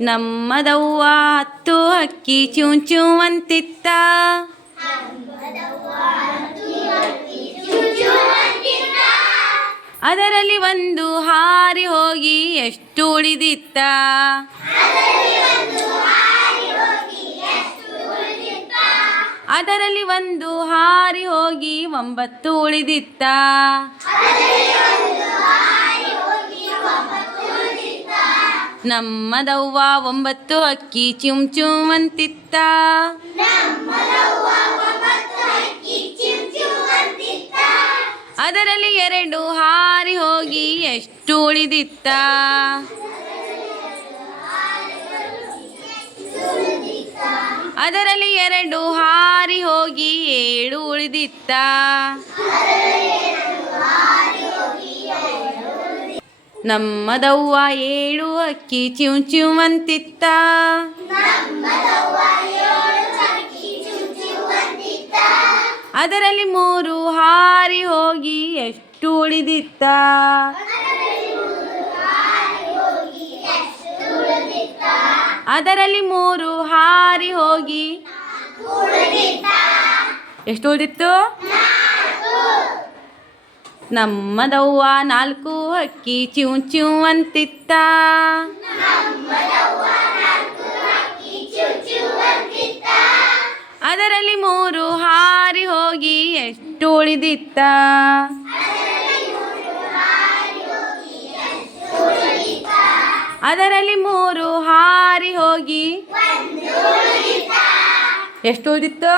ನಮ್ಮದವ್ವ ಹತ್ತು ಹಕ್ಕಿ ಚೂ ಚೂ ಅಂತಿತ್ತ. ಅದರಲ್ಲಿ ಒಂದು ಹಾರಿ ಹೋಗಿ ಎಷ್ಟು ಉಳಿದಿತ್ತ. ಅದರಲ್ಲಿ ಒಂದು ಹಾರಿ ಹೋಗಿ 9 ಉಳಿದಿತ್ತ. ನಮ್ಮದವ್ವ 9 ಹಕ್ಕಿ ಚುಂ ಚುಂ ಅಂತಿತ್ತ. ಅದರಲ್ಲಿ 2 ಹಾರಿ ಹೋಗಿ ಎಷ್ಟು ಉಳಿದಿತ್ತ. ಅದರಲ್ಲಿ 2 ಹಾರಿ ಹೋಗಿ 7 ಉಳಿದಿತ್ತ. ನಮ್ಮದವ್ವ 7 ಹಕ್ಕಿ ಚಿಂ ಚಿಂ ಅಂತಿತ್ತ. ಅದರಲ್ಲಿ 3 ಹಾರಿ ಹೋಗಿ ಎಷ್ಟು ಉಳಿದಿತ್ತ. ಅದರಲ್ಲಿ 3 ಹಾರಿ ಹೋಗಿ ಎಷ್ಟು ಉಳಿದಿತ್ತು. ನಮ್ಮದವ್ವ 4 ಹಕ್ಕಿ ಚಿಂ ಚಿಂ ಅಂತಿತ್ತ. ಅದರಲ್ಲಿ 3 ಹಾರಿ ಹೋಗಿ ಎಷ್ಟು ಉಳಿದಿತ್ತ. ಅದರಲ್ಲಿ 3 ಹಾರಿ ಹೋಗಿ ಎಷ್ಟು ಉಳಿದಿತ್ತು.